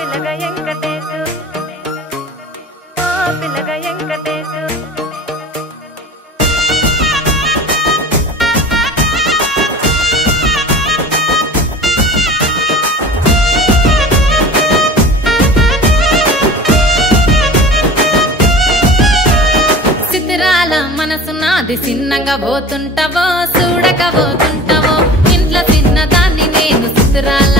పిల్లగా వెంకటేశు ఓ పిల్లగా వెంకటేశు సిద్ధిరాల మనసు నాది చిన్నగా పోతుంటావో చూడక పోతుంటావో ఇంట్లో చిన్నదాన్ని నేను సిద్ధిరాల